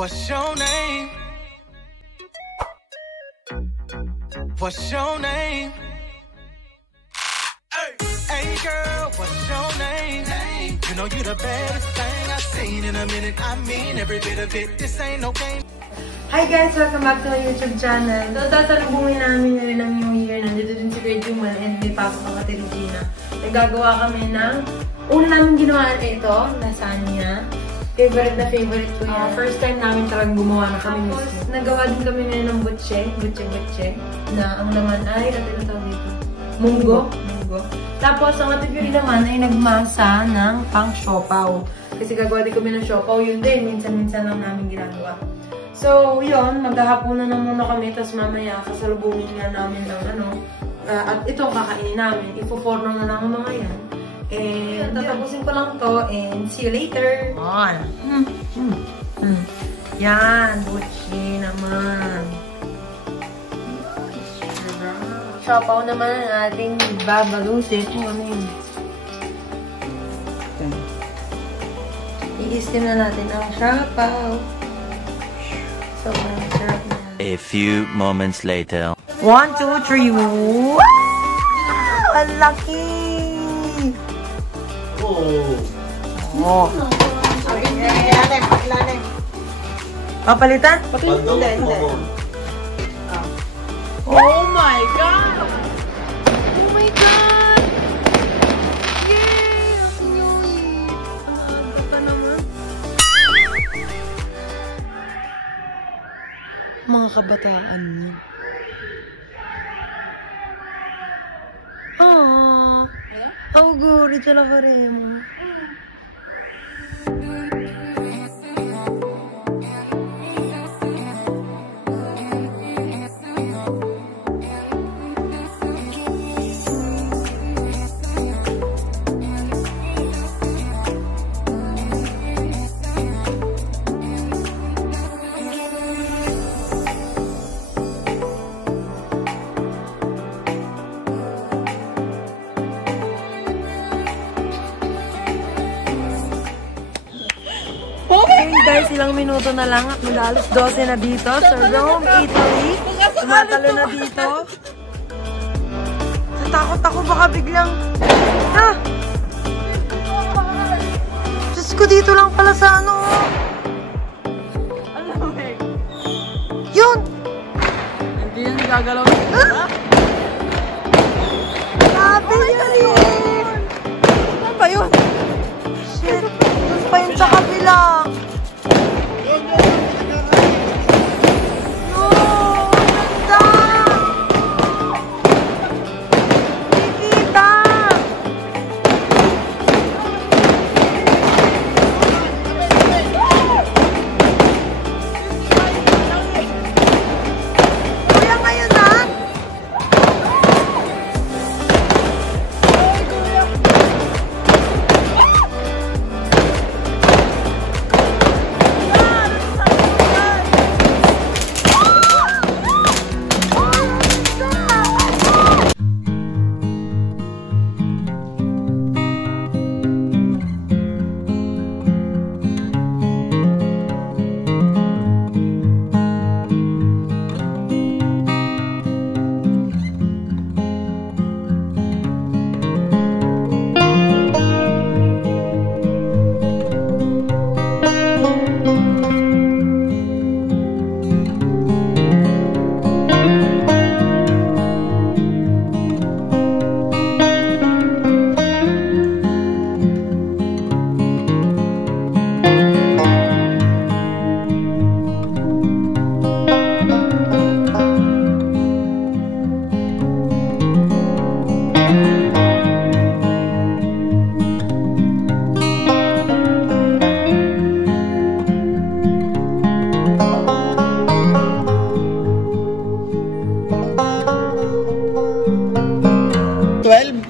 What's your name? What's your name? Hey girl, what's your name? You know you the baddest thing I've seen in a minute. I mean every bit of it. This ain't no game. Hi guys! Welcome back to my YouTube channel. So, tatalubungin namin na rin ang New Year. Nandito din si Kuya Juman and may pasok ang Ate Regina. Nagagawa kami ng una namin ginawa ito, lasagna. Favorite na favorite ko yan. First time namin talagang gumawa na kami mismo. Nagawa din kami ngayon ng butche, na ang laman ay, ano tawag dito? Munggo. Tapos, ang Ate Fury naman ay nagmasa ng pang siopaw. Kasi gagawa din kami ng siopaw, yun din. Minsan-minsan lang namin ginagawa. So, yun, maghahapunan na muna kami, tapos mamaya, sasalubungin nga namin ng at ito ang kakainin namin. Ipo-forno na lang ang mga yan. And, tatapusin ko lang to, and see you later! Yan, butchi naman. Siopaw naman ang ating babalusin. Ano yun? I-steam na natin ang siopaw. Sobrang sarap na. A few moments later. 1, 2, 3. Wow! Ang laki! Oh. Ilalim. Papalitan? Hindi. Oh my God! Oh my God! Yay! Ang gata naman. Mga kabataan niya. Auguri ce la faremo. Guys, ilang minuto na lang at mag-alas 12 na dito sa Rome, Italy. Tumatalo na dito. Natakot ako baka biglang... Diyos ko, dito lang pala sa ano. Yun! Hindi yan gagalaw. Sabi yun yun! Saan ba yun? Shit! Saan pa yun sa kabila?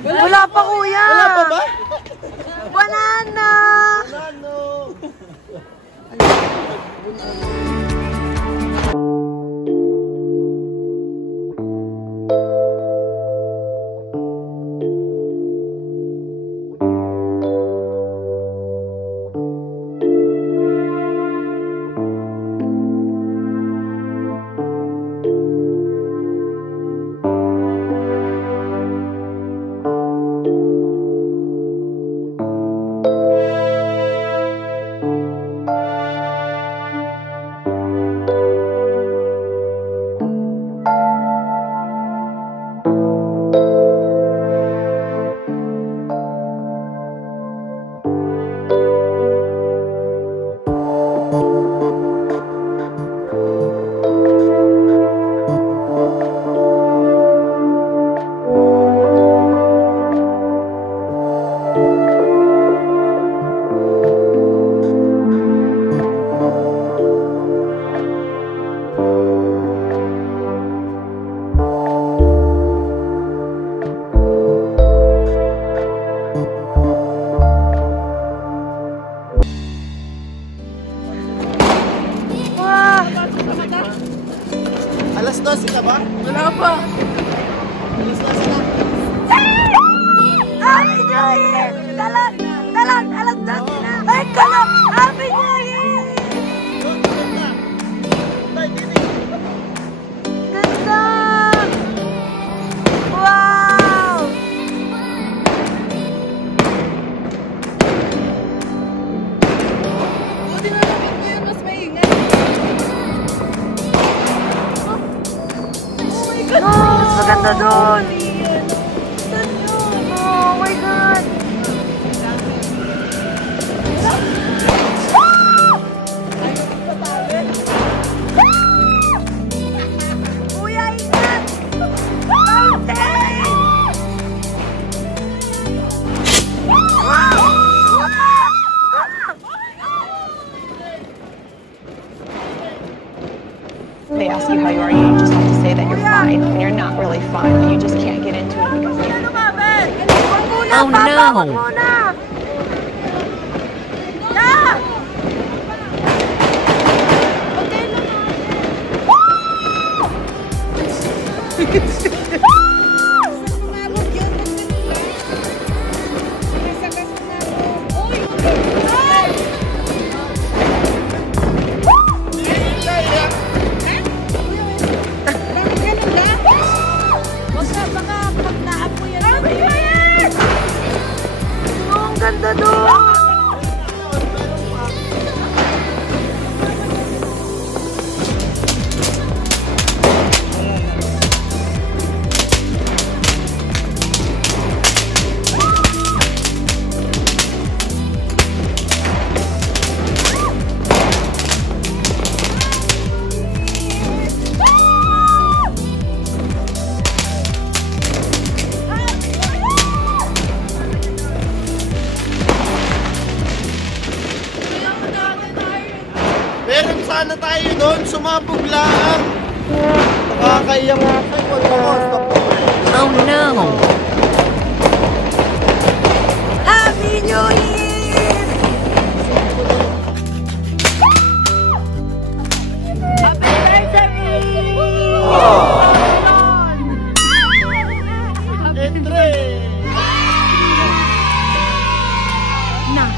Wala pa, kuya! Wala pa ba? Banana! Nandun sila ba? Wala pa. Alis na sila. Happy New Year! Talag na sila. Ay, kalap! Happy New Year! Ganda! Wow! Buti na lapit ko yun, mas maingay. Oh my God! Mas maganda doon! Oh my God! Kuya, ingat! Mountain! They ask you how you are, you just have to say that you're fine when you're not really fine. You just can't get into it because Oh no! Ang ganda doon! Meron sana tayo doon, sumabog lang. Nakakaiyak mo. Oh no! Happy New Year! Happy birthday! Entre! Na.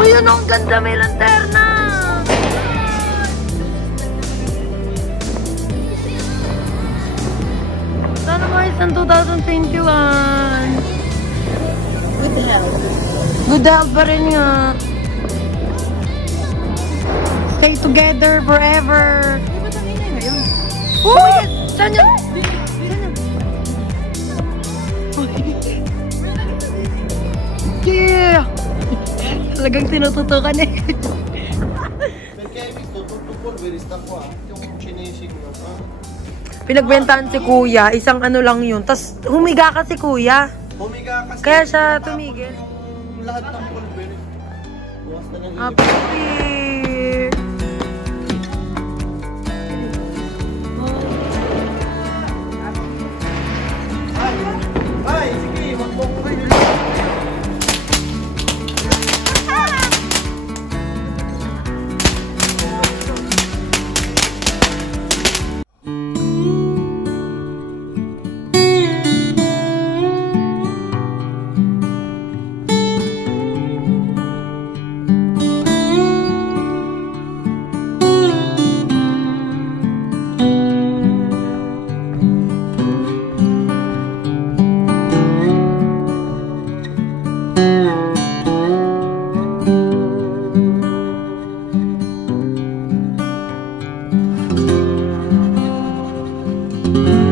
Uy, yun ang ganda, may lanterna! Sana mo isang 2021. Good health. Good health pa rin nga. Stay together forever. Di ba sa ngayon ngayon? Uy! Saan yun? Yeah! Talagang tinututukan eh. Kaya ito, tutupol, verista ko yung chinesing mo. Pinagbentahan si kuya, isang ano lang yun. Tapos humiga ka si kuya. Humiga kasi. Kaya siya tumigil. Yung lahat ng pulver. Bukas na ng Happy New Year! Ay, sige, magbong kayo. you.